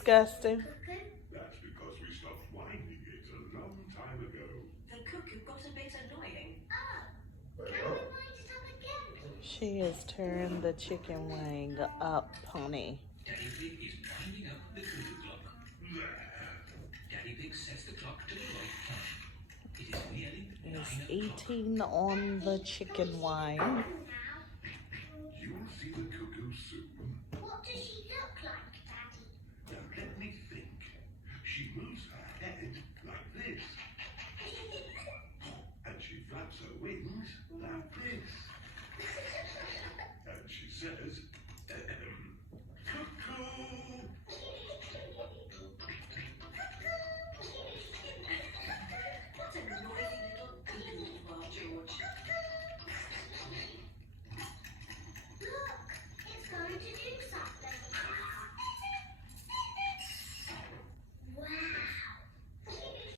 Disgusting. That's because we stopped minding it a long time ago. The cuckoo got a bit annoying. Can we wind it up again? She is tearing the chicken wing up, Pony. Daddy Pig is winding up the cuckoo clock. Daddy Pig sets the clock to the right time. It is nearly Is 9 o'clock. eating on the chicken wing.